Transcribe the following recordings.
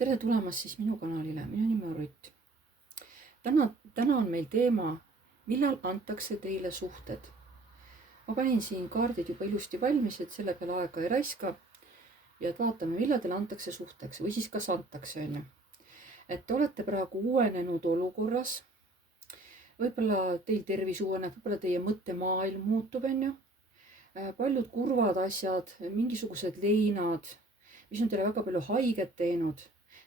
tere tulemast siis minu kanalile, minu nimi on Rutt. Täna on meil teema, millal antakse teile suhted. Ma panin siin kaardid juba ilusti valmis, et selle peale aega ei raiska. Ja et vaatame, millal teile antakse suhteks või siis kas antakse, on ju. Et te olete praegu uuenenud olukorras. Võib-olla teil tervis uueneb, võib-olla teie mõttemaailm muutub, on ju. Paljud kurvad asjad, mingisugused leinad, mis on teile väga palju haiget teinud.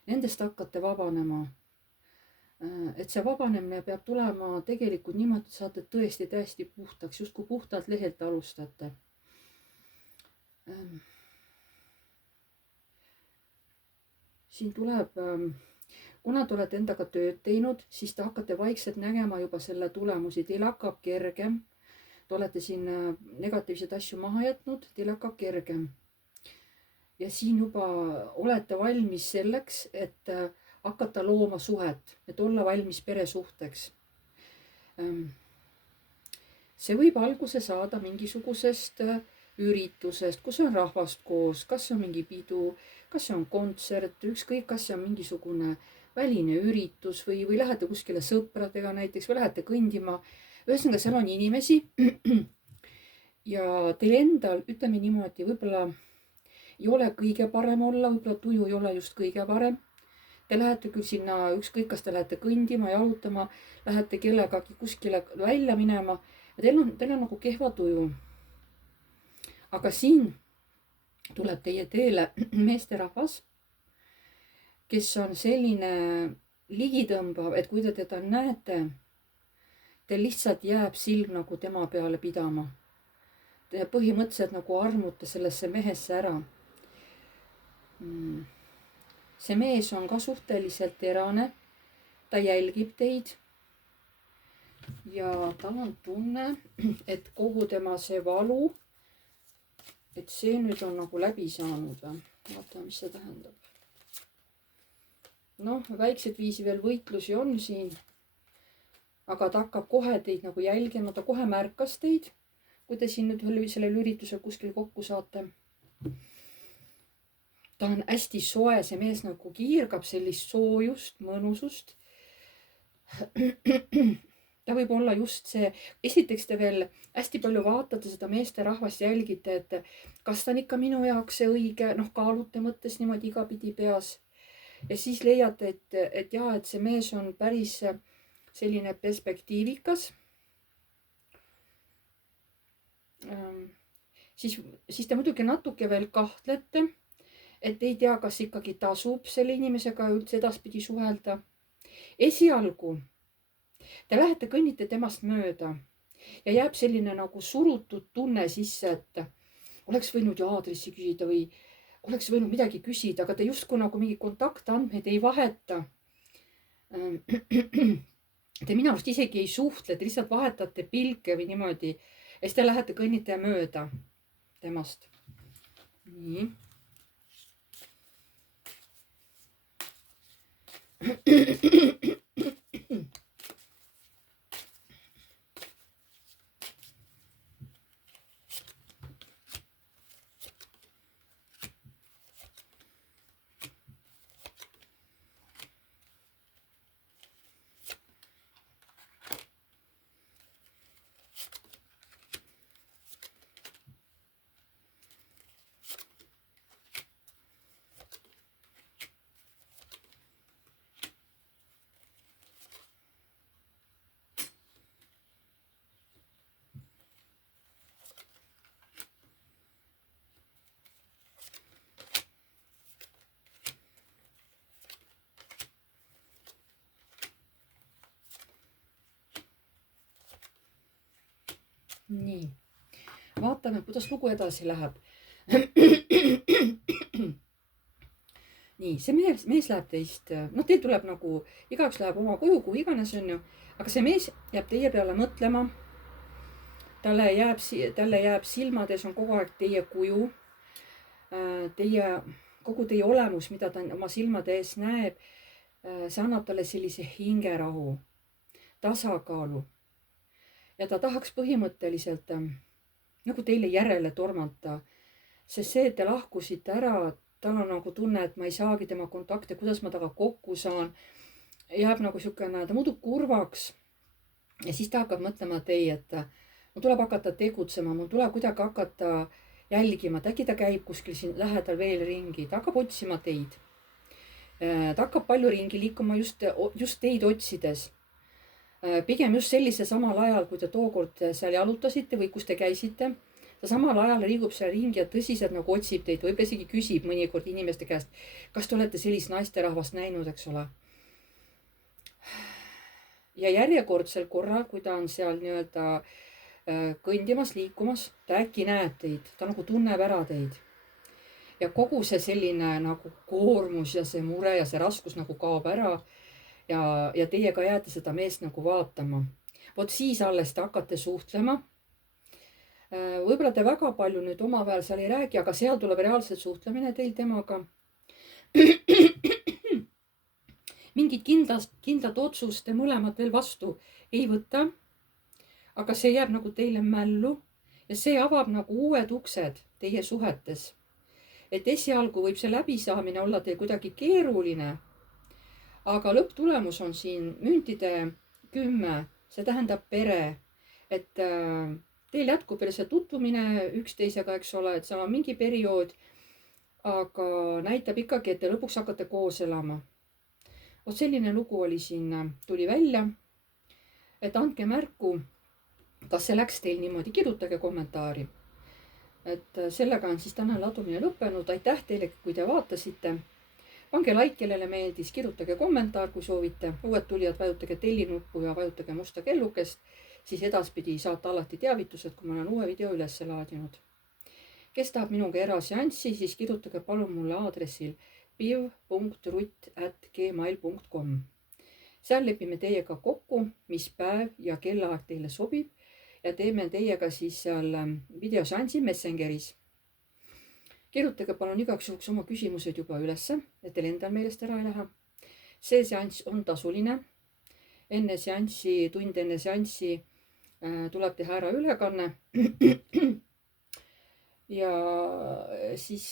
Nendest hakkate vabanema. Et see vabanemine peab tulema tegelikult niimoodi, et saate tõesti täiesti puhtaks, just kui puhtalt lehelt alustate. Siin tuleb, kuna te olete endaga tööd teinud, siis te hakkate vaikselt nägema juba selle tulemusi. Teil hakkab kergem. Te olete siin negatiivseid asju maha jätnud, teil hakkab kergem. Ja siin juba olete valmis selleks, et hakata looma suhet, et olla valmis peresuhteks. See võib alguse saada mingisugusest üritusest, kus on rahvast koos, kas on mingi pidu, kas on kontsert, ükskõik, kas on mingisugune väline üritus või lähete kuskile sõpradega näiteks või lähete kõndima. Ühesõnaga, seal on inimesi ja teil endal, ütleme niimoodi, võib-olla ei ole kõige parem olla, võib-olla tuju ei ole just kõige parem. Te lähete küll sinna, ükskõik, kas te lähete kõndima, jalutama, lähete kellegagi kuskile välja minema ja teil on nagu kehva tuju. Aga siin tuleb teie teele meesterahvas, kes on selline ligitõmbav, et kui te teda näete, teil lihtsalt jääb silm nagu tema peale pidama. Te põhimõtteliselt nagu armute sellesse mehesse ära. See mees on ka suhteliselt terane, ta jälgib teid ja tal on tunne, et kogu tema see valu, et see nüüd on nagu läbi saanud. Vaatame, mis see tähendab. Väikseid viisi veel võitlusi on siin, aga ta hakkab kohe teid nagu jälgima, ta kohe märkas teid, kui te siin nüüd sellel üritusel kuskil kokku saate. Ta on hästi soe, see mees nagu kiirgab sellist soojust, mõnusust. Ta võib olla just see, esiteks te veel hästi palju vaatate seda meesterahvast, jälgite, et kas ta on ikka minu jaoks see õige, kaalute mõttes niimoodi igapidi peas. Ja siis leiate, et see mees on päris selline perspektiivikas. Siis te muidugi natuke veel kahtlete, et ei tea, kas ikkagi tasub selle inimesega üldse edaspidi suhelda. Esialgu te lähete, kõnnite temast mööda ja jääb selline nagu surutud tunne sisse, et oleks võinud ju aadressi küsida või oleks võinud midagi küsida, aga te justkui nagu mingi kontaktandmeid ei vaheta. Te minu arust isegi ei suhtle, te lihtsalt vahetate pilke või niimoodi ja siis te lähete, kõnnite mööda temast. Nii. Nii, vaatame, kuidas lugu edasi läheb. Nii, see mees läheb teist, teil tuleb nagu, igaüks läheb oma koju, kuhu iganes on ju, aga see mees jääb teie peale mõtlema. Talle jääb silmades on kogu aeg teie kuju, kogu teie olemus, mida ta oma silmade ees näeb, see annab talle sellise hingerahu, tasakaalu. Ja ta tahaks põhimõtteliselt nagu teile järele tormata, sest see, et te lahkusite ära, tal on nagu tunne, et ma ei saagi tema kontakte, kuidas ma temaga kokku saan. Jääb nagu siukene, ta muutub kurvaks. Ja siis ta hakkab mõtlema, et ei, et mul tuleb hakata tegutsema, mul tuleb kuidagi hakata jälgima, et äkki ta käib kuskil siin lähedal veel ringi, ta hakkab otsima teid. Ta hakkab palju ringi liikuma just teid otsides. Pigem just sellise samal ajal, kui te tookord seal jalutasite või kus te käisite. Ta samal ajal liigub seal ringi ja tõsiselt nagu otsib teid, võib isegi küsib mõnikord inimeste käest, kas te olete sellist naisterahvast näinud, eks ole. Ja järjekordsel korral, kui ta on seal nii-öelda kõndimas, liikumas, ta äkki näeb teid, ta nagu tunneb ära teid. Ja kogu see selline nagu koormus ja see mure ja see raskus nagu kaob ära. Ja teie ka jääte seda meest nagu vaatama. Vot siis alles te hakkate suhtlema. Võib-olla te väga palju nüüd omavahel seal ei räägi, aga seal tuleb reaalselt suhtlemine teil temaga. Mingit kindlat otsust te mõlemad veel vastu ei võta. Aga see jääb nagu teile mällu ja see avab nagu uued uksed teie suhetes. Et esialgu võib see läbisaamine olla teil kuidagi keeruline. Aga lõpptulemus on siin müntide 10, see tähendab pere, et teil jätkub veel see tutvumine üksteisega, eks ole, et seal on mingi periood, aga näitab ikkagi, et te lõpuks hakkate koos elama. Vot selline lugu oli siin, tuli välja, et andke märku, kas see läks teil niimoodi, kirjutage kommentaari. Et sellega on siis tänane ladumine lõppenud, aitäh teile, kui te vaatasite. Pange like, kellele meeldis, kirjutage kommentaar, kui soovite. Uued tulijad vajutage tellinuppu ja vajutage musta kellukest, siis edaspidi saate alati teavitused, kui ma olen uue video üles laadinud. Kes tahab minuga eraseanssi, siis kirjutage palun mulle aadressil piv.rutt@gmail.com. Seal lepime teiega kokku, mis päev ja kellaaeg teile sobib ja teeme teiega siis seal videoseansi Messengeris. Kirjutage palun igaks juhuks oma küsimused juba ülesse, et teil endal meelest ära ei lähe. See seanss on tasuline. Enne seanssi, tund enne seanssi tuleb teha ära ülekanne. Ja siis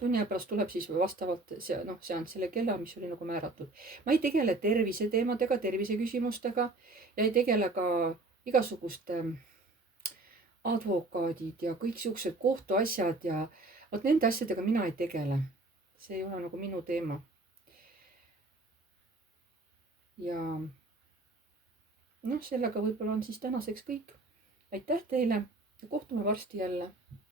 tunni aja pärast tuleb siis vastavalt seanssile kella, mis oli nagu määratud. Ma ei tegele terviseteemadega, terviseküsimustega ja ei tegele ka igasuguste advokaadid ja kõik siuksed kohtuasjad ja vot nende asjadega mina ei tegele. See ei ole nagu minu teema. Ja sellega võib-olla on siis tänaseks kõik. Aitäh teile ja kohtume varsti jälle.